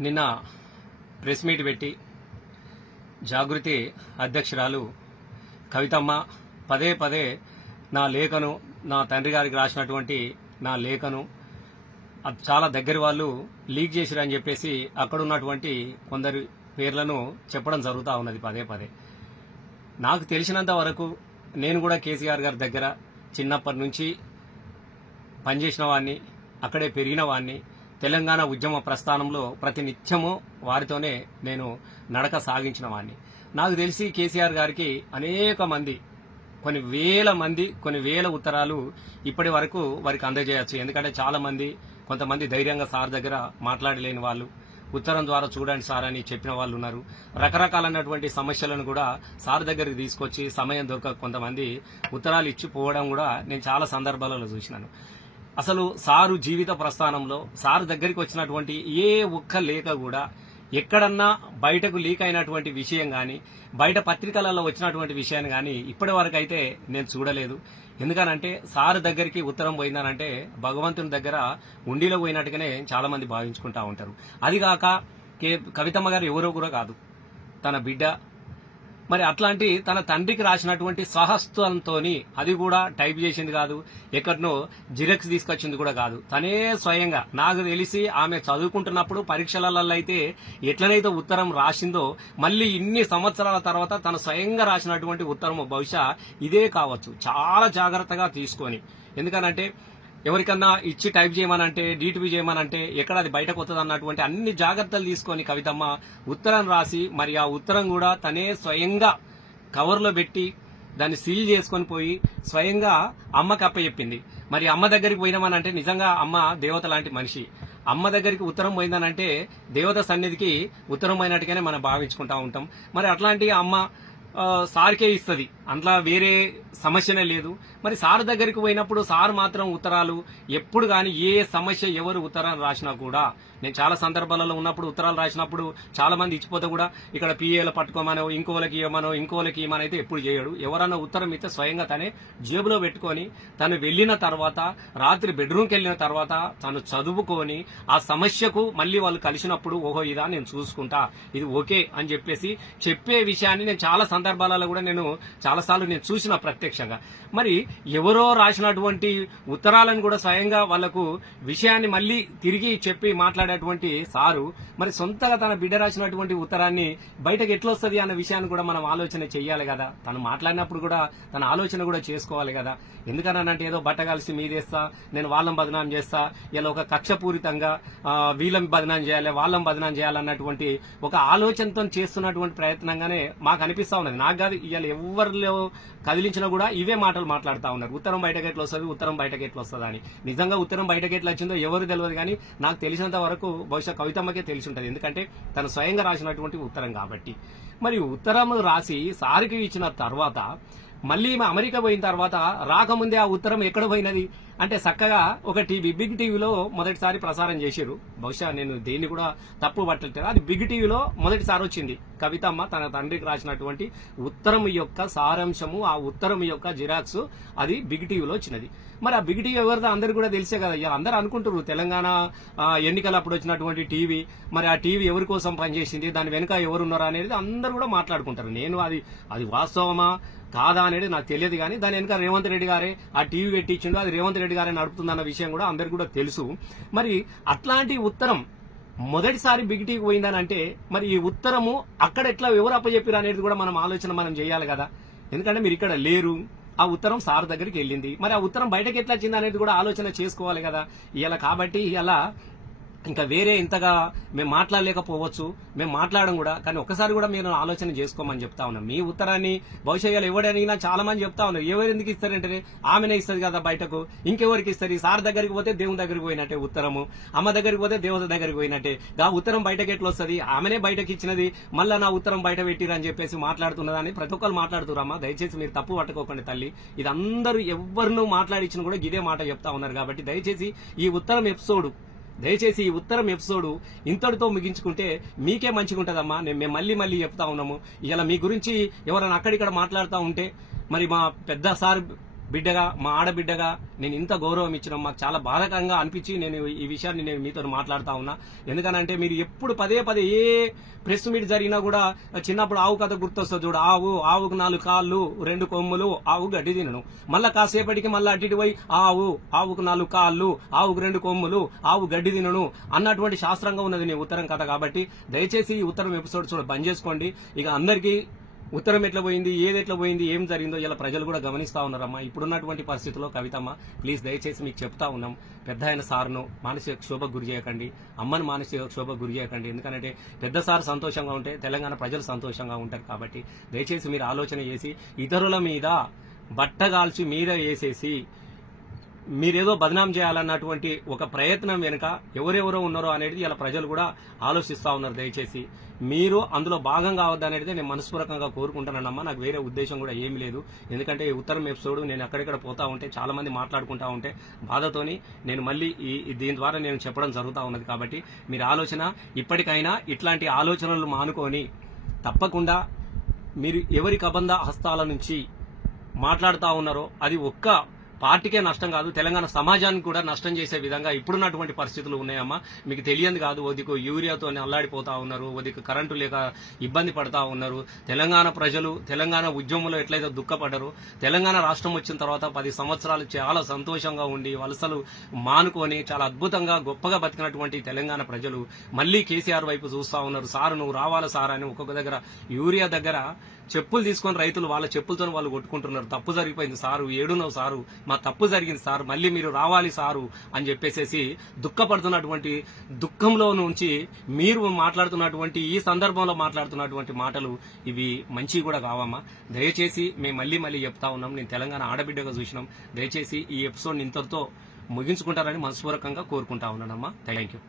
నిన్న press meet పెట్టి జాగృతి అధ్యక్షురాలు కవితమ్మ పదే పదే నా లేఖను నా తండ్రి గారికి రాసినటువంటి నా లేఖను చాలా దగ్గర వాళ్ళు లీక్ చేసిరని చెప్పేసి అక్కడ ఉన్నటువంటి కొందరి పేర్లను చెప్పడం జరుగుతూ ఉన్నది పదే పదే. నాకు తెలిసినంత వరకు నేను కూడా కేసీఆర్ గారి దగ్గర చిన్నప్పటి నుంచి పనిచేసిన వాడిని అక్కడే పెరిగిన వాడిని తెలంగాణ ఉద్యమ ప్రస్థానంలో ప్రతి నిత్యము వారితోనే నేను నడక సాగించిన వాడిని నాకు తెలిసి కేసీఆర్ గారికి అనేక మంది కొన్ని వేల మంది కొన్ని వేల ఉత్తరాలు ఇప్పటి వరకు వారికి అందజేయచ్చు. ఎందుకంటే చాలా మంది కొంతమంది ధైర్యంగా సార్ దగ్గర మాట్లాడలేని వాళ్ళు ఉత్తరం ద్వారా చూడండి సార్ అని చెప్పిన వాళ్ళు ఉన్నారు. రకరకాలైనటువంటి సమస్యలను కూడా సార్ దగ్గరికి తీసుకొచ్చి సమయం దొరకక కొంతమంది ఉత్తరాలు ఇచ్చి పోవడం కూడా నేను చాలా సందర్భాలలో చూసినాను. అసలు సారు జీవిత ప్రస్థానంలో సారు దగ్గరికి వచ్చినటువంటి ఏ ఒక్క లేఖ కూడా ఎక్కడన్నా బయటకు లీక్ అయినటువంటి విషయం కానీ బయట పత్రికలలో వచ్చినటువంటి విషయాన్ని కానీ ఇప్పటి వరకు అయితే నేను చూడలేదు. ఎందుకనంటే సారు దగ్గరికి ఉత్తరం పోయిందనంటే భగవంతుని దగ్గర ఉండిలో పోయినట్టుగానే చాలా మంది భావించుకుంటా ఉంటారు. అది కాక కే కవితమ్మ గారు ఎవరో కూడా కాదు. తన బిడ్డ మరి అట్లాంటి తన తండ్రికి రాసినటువంటి స్వహస్తంతోని అది కూడా టైప్ చేసింది కాదు ఎక్కడనో జిరెక్స్ తీసుకొచ్చింది కూడా కాదు. తనే స్వయంగా నాకు తెలిసి ఆమె చదువుకుంటున్నప్పుడు పరీక్షలలో అయితే ఎట్లనైతే ఉత్తరం రాసిందో మళ్ళీ ఇన్ని సంవత్సరాల తర్వాత తన స్వయంగా రాసినటువంటి ఉత్తరం బహుశా ఇదే కావచ్చు. చాలా జాగ్రత్తగా తీసుకొని. ఎందుకనంటే ఎవరికన్నా ఇచ్చి టైప్ చేయమనంటే డీటీవీ చేయమనంటే ఎక్కడ అది బయటకు వస్తుంది అన్నటువంటి అన్ని జాగ్రత్తలు తీసుకొని కవితమ్మ ఉత్తరం రాసి మరి ఆ ఉత్తరం కూడా తనే స్వయంగా కవర్లో పెట్టి దాన్ని సీల్ చేసుకొని పోయి స్వయంగా అమ్మకి అప్పచెప్పింది. మరి అమ్మ దగ్గరికి పోయినామనంటే నిజంగా అమ్మ దేవత లాంటి మనిషి. అమ్మ దగ్గరికి ఉత్తరం పోయిందనంటే దేవత సన్నిధికి ఉత్తరం పోయినట్టుగానే మనం భావించుకుంటా ఉంటాం. మరి అట్లాంటి అమ్మ సార్కే ఇస్తుంది. అందులో వేరే సమస్యనే లేదు. మరి సార్ దగ్గరికి పోయినప్పుడు సార్ మాత్రం ఉత్తరాలు ఎప్పుడు కానీ ఏ సమస్య ఎవరు ఉత్తరాలు రాసినా కూడా నేను చాలా సందర్భాలలో ఉన్నప్పుడు ఉత్తరాలు రాసినప్పుడు చాలా మంది ఇచ్చిపోతే కూడా ఇక్కడ పిఏలు పట్టుకోమనో ఇంకోలకి ఇవ్వమనో ఇంకోలకి ఇవ్వమని అయితే ఎప్పుడు చేయడు. ఎవరన్నా ఉత్తరం ఇస్తే స్వయంగా తనే జేబులో పెట్టుకొని తను వెళ్ళిన తర్వాత రాత్రి బెడ్రూమ్కి వెళ్ళిన తర్వాత తను చదువుకొని ఆ సమస్యకు మళ్ళీ వాళ్ళు కలిసినప్పుడు ఓహో ఇదా నేను చూసుకుంటా ఇది ఓకే అని చెప్పేసి చెప్పే విషయాన్ని నేను చాలా సందర్భాలలో కూడా నేను చాలాసార్లు నేను చూసిన ప్రత్యక్షంగా. మరి ఎవరో రాసినటువంటి ఉత్తరాలను కూడా స్వయంగా వాళ్ళకు విషయాన్ని మళ్ళీ తిరిగి చెప్పి మాట్లాడేటువంటి సారు మరి సొంతగా తన బిడ్డ రాసినటువంటి ఉత్తరాన్ని బయటకు ఎట్లొస్తుంది అన్న విషయాన్ని కూడా మనం ఆలోచన చెయ్యాలి కదా. తను మాట్లాడినప్పుడు కూడా తన ఆలోచన కూడా చేసుకోవాలి కదా. ఎందుకనంటే ఏదో బట్ట కలిసి మీదేస్తా నేను వాళ్ళని బదనాం చేస్తా ఇలా ఒక కక్షపూరితంగా ఆ, వీళ్ళని బదనాం చేయాలి వాళ్ళని బదనాం చేయాలన్నటువంటి ఒక ఆలోచనతో చేస్తున్నటువంటి ప్రయత్నంగానే మాకు అనిపిస్తా ఉన్నది. నాకు కాదు ఇవాళ ఎవరిలో కదిలించినా కూడా ఇవే మాటలు మాట్లాడుతా ఉన్నారు. ఉత్తరం బయటకి ఎట్లా వస్తుంది ఉత్తరం బయటకి ఎట్లా వస్తుంది అని నిజంగా ఉత్తరం బయటకి ఎట్లా వచ్చిందో ఎవరు తెలియదు కానీ నాకు తెలిసినంత వరకు బహుశా కవితమ్మకే తెలిసి ఉంటుంది ఎందుకంటే తను స్వయంగా రాసినటువంటి ఉత్తరం కాబట్టి. మరి ఉత్తరం రాసి సారికి ఇచ్చిన తర్వాత మళ్ళీ అమెరికా పోయిన తర్వాత రాకముందే ఆ ఉత్తరం ఎక్కడ పోయినది? అంటే చక్కగా ఒక టీవీ బిగ్ టీవీలో మొదటిసారి ప్రసారం చేశారు. బహుశా నేను దేన్ని కూడా తప్పు పట్టలేదు అది బిగ్ టీవీలో మొదటిసారి వచ్చింది. కవితమ్మ తన తండ్రికి రాసినటువంటి ఉత్తరం యొక్క సారాంశము ఆ ఉత్తరం యొక్క జిరాక్స్ అది బిగ్ టీవీలో వచ్చినది. మరి ఆ బిగ్ టీవీ ఎవరిదో అందరు కూడా తెలిసే కదా. ఇవాళ అందరూ అనుకుంటారు తెలంగాణ ఎన్నికలప్పుడు ఎన్నికలు అప్పుడు వచ్చినటువంటి టీవీ మరి ఆ టీవీ ఎవరి కోసం పనిచేసింది దాని వెనుక ఎవరున్నారా అనేది అందరూ కూడా మాట్లాడుకుంటారు. నేను అది అది వాస్తవమా? కాదా అనేది నాకు తెలియదు కానీ దాని వెనుక రేవంత్ రెడ్డి గారే ఆ టీవీ పెట్టించిండు. అది రేవంత్ రెడ్డి గారే నడుపుతుందన్న విషయం కూడా అందరికి కూడా తెలుసు. మరి అట్లాంటి ఉత్తరం మొదటిసారి బిగిటీకి పోయిందని అంటే మరి ఈ ఉత్తరము అక్కడ ఎట్లా ఎవరు అప్పచెప్పారు అనేది కూడా మనం ఆలోచన మనం చేయాలి కదా. ఎందుకంటే మీరు ఇక్కడ లేరు. ఆ ఉత్తరం సార్ దగ్గరికి వెళ్ళింది. మరి ఆ ఉత్తరం బయటకి ఎట్లా వచ్చింది అనేది కూడా ఆలోచన చేసుకోవాలి కదా. ఇలా కాబట్టి ఇలా ఇంకా వేరే ఇంతగా మేము మాట్లాడలేకపోవచ్చు మేము మాట్లాడడం కూడా కానీ ఒకసారి కూడా మీరు ఆలోచన చేసుకోమని చెప్తా ఉన్నాం. మీ ఉత్తరాన్ని భవిష్యత్తులో ఎవడనిగినా చాలా మంది చెప్తా ఉన్నారు. ఎవరు ఎందుకు ఇస్తారంటే ఆమెనే ఇస్తుంది కదా బయటకు ఇంకెవరికి ఇస్తారు ఈ సార్ దగ్గరికి పోతే దేవుని దగ్గరికి పోయినట్టే ఉత్తరము అమ్మ దగ్గరికి పోతే దేవత దగ్గరికి పోయినట్టే. ఆ ఉత్తరం బయటకి ఎట్లా వస్తుంది? ఆమెనే బయటకి ఇచ్చినది మళ్ళీ నా ఉత్తరం బయట పెట్టిరని చెప్పేసి మాట్లాడుతున్నదని ప్రతి ఒక్కరు మాట్లాడుతురమ్మా దయచేసి మీరు తప్పు పట్టుకోకండి తల్లి. ఇది అందరూ ఎవరినూ మాట్లాడించిన కూడా ఇదే మాట చెప్తా ఉన్నారు కాబట్టి దయచేసి ఈ ఉత్తరం ఎపిసోడ్ దయచేసి ఈ ఉత్తరం ఎపిసోడ్ ఇంతటితో ముగించుకుంటే మీకే మంచిగా ఉంటుందమ్మా నేను మేము మళ్ళీ మళ్ళీ చెప్తా ఉన్నాము. ఇలా మీ గురించి ఎవరైనా అక్కడిక్కడ మాట్లాడుతూ ఉంటే మరి మా పెద్ద సార్ బిడ్డగా మా ఆడబిడ్డగా నేను ఇంత గౌరవం ఇచ్చినా మాకు చాలా బాధకంగా అనిపించి నేను ఈ విషయాన్ని నేను మీతో మాట్లాడుతా ఉన్నా. ఎందుకనంటే మీరు ఎప్పుడు పదే పదే ఏ ప్రెస్ మీట్ జరిగినా కూడా చిన్నప్పుడు ఆవు కథ గుర్తొస్తుంది చూడు. ఆవు ఆవుకు నాలుగు కాళ్ళు రెండు కొమ్ములు ఆవు గడ్డి తినను. మళ్ళా కాసేపటికి మళ్ళీ అటు ఇటు పోయి ఆవు ఆవుకు నాలుగు కాళ్ళు ఆవుకు రెండు కొమ్ములు ఆవు గడ్డి తినను అన్నటువంటి శాస్త్రంగా ఉన్నది నీ ఉత్తరం కథ కాబట్టి దయచేసి ఈ ఉత్తరం ఎపిసోడ్ చూడ బంద్ చేసుకోండి. ఇక అందరికీ ఉత్తరం ఎట్లా పోయింది ఏది ఎట్లా పోయింది ఏం జరిగిందో ఇలా ప్రజలు కూడా గమనిస్తా ఉన్నారమ్మా. ఇప్పుడున్నటువంటి పరిస్థితుల్లో కవితమ్మ ప్లీజ్ దయచేసి మీకు చెప్తా ఉన్నాం. పెద్ద ఆయన సార్ను మానసిక క్షోభకు గురి చేయకండి. అమ్మను మానసిక క్షోభకు గురి చేయకండి. ఎందుకంటే పెద్ద సార్ సంతోషంగా ఉంటే తెలంగాణ ప్రజలు సంతోషంగా ఉంటారు కాబట్టి దయచేసి మీరు ఆలోచన చేసి ఇతరుల మీద బట్టగాల్చి మీద వేసేసి మీరేదో బదనాం చేయాలన్నటువంటి ఒక ప్రయత్నం వెనుక ఎవరెవరో ఉన్నారో అనేది ఇలా ప్రజలు కూడా ఆలోచిస్తూ ఉన్నారు దయచేసి. మీరు అందులో భాగం కావద్దనేది నేను మనస్పూర్వకంగా కోరుకుంటానమ్మా నాకు వేరే ఉద్దేశం కూడా ఏమీ లేదు. ఎందుకంటే ఈ ఉత్తరం ఎపిసోడ్ నేను ఎక్కడెక్కడ పోతా ఉంటే చాలా మంది మాట్లాడుకుంటా ఉంటే బాధతోని నేను మళ్ళీ ఈ దీని ద్వారా నేను చెప్పడం జరుగుతూ ఉన్నది కాబట్టి మీరు ఆలోచన ఇప్పటికైనా ఇట్లాంటి ఆలోచనలు మానుకొని తప్పకుండా మీరు ఎవరి కబంధ హస్తాల నుంచి మాట్లాడుతూ ఉన్నారో అది ఒక్క పార్టీకే నష్టం కాదు తెలంగాణ సమాజానికి కూడా నష్టం చేసే విధంగా ఇప్పుడున్నటువంటి పరిస్థితులు ఉన్నాయమ్మా. మీకు తెలియదు కాదు ఒదికు యూరియాతో అల్లాడిపోతా ఉన్నారు ఒదికు కరెంటు లేక ఇబ్బంది పడతా ఉన్నారు. తెలంగాణ ప్రజలు తెలంగాణ ఉద్యమంలో ఎట్లయితే దుఃఖపడ్డారో తెలంగాణ రాష్ట్రం వచ్చిన తర్వాత పది సంవత్సరాలు చాలా సంతోషంగా ఉండి వలసలు మానుకొని చాలా అద్భుతంగా గొప్పగా బతికినటువంటి తెలంగాణ ప్రజలు మళ్ళీ కేసీఆర్ వైపు చూస్తా ఉన్నారు. సారు నువ్వు రావాలి సార్? అని ఒక్కొక్క దగ్గర యూరియా దగ్గర చెప్పులు తీసుకొని రైతులు వాళ్ళ చెప్పులతో వాళ్ళు కొట్టుకుంటున్నారు. తప్పు జరిగిపోయింది. సారు ఏడునవు సారు? మా తప్పు జరిగింది సార్ మళ్ళీ మీరు రావాలి సారు అని చెప్పేసేసి దుఃఖపడుతున్నటువంటి దుఃఖంలో నుంచి మీరు మాట్లాడుతున్నటువంటి ఈ సందర్భంలో మాట్లాడుతున్నటువంటి మాటలు ఇవి మంచి కూడా కావమ్మా. దయచేసి మేము మళ్ళీ మళ్ళీ చెప్తా ఉన్నాం. నేను తెలంగాణ ఆడబిడ్డగా చూసినాం. దయచేసి ఈ ఎపిసోడ్ ఇంతటితో ముగించుకుంటారని మనస్పూర్వకంగా కోరుకుంటా ఉన్నానమ్మా. Thank you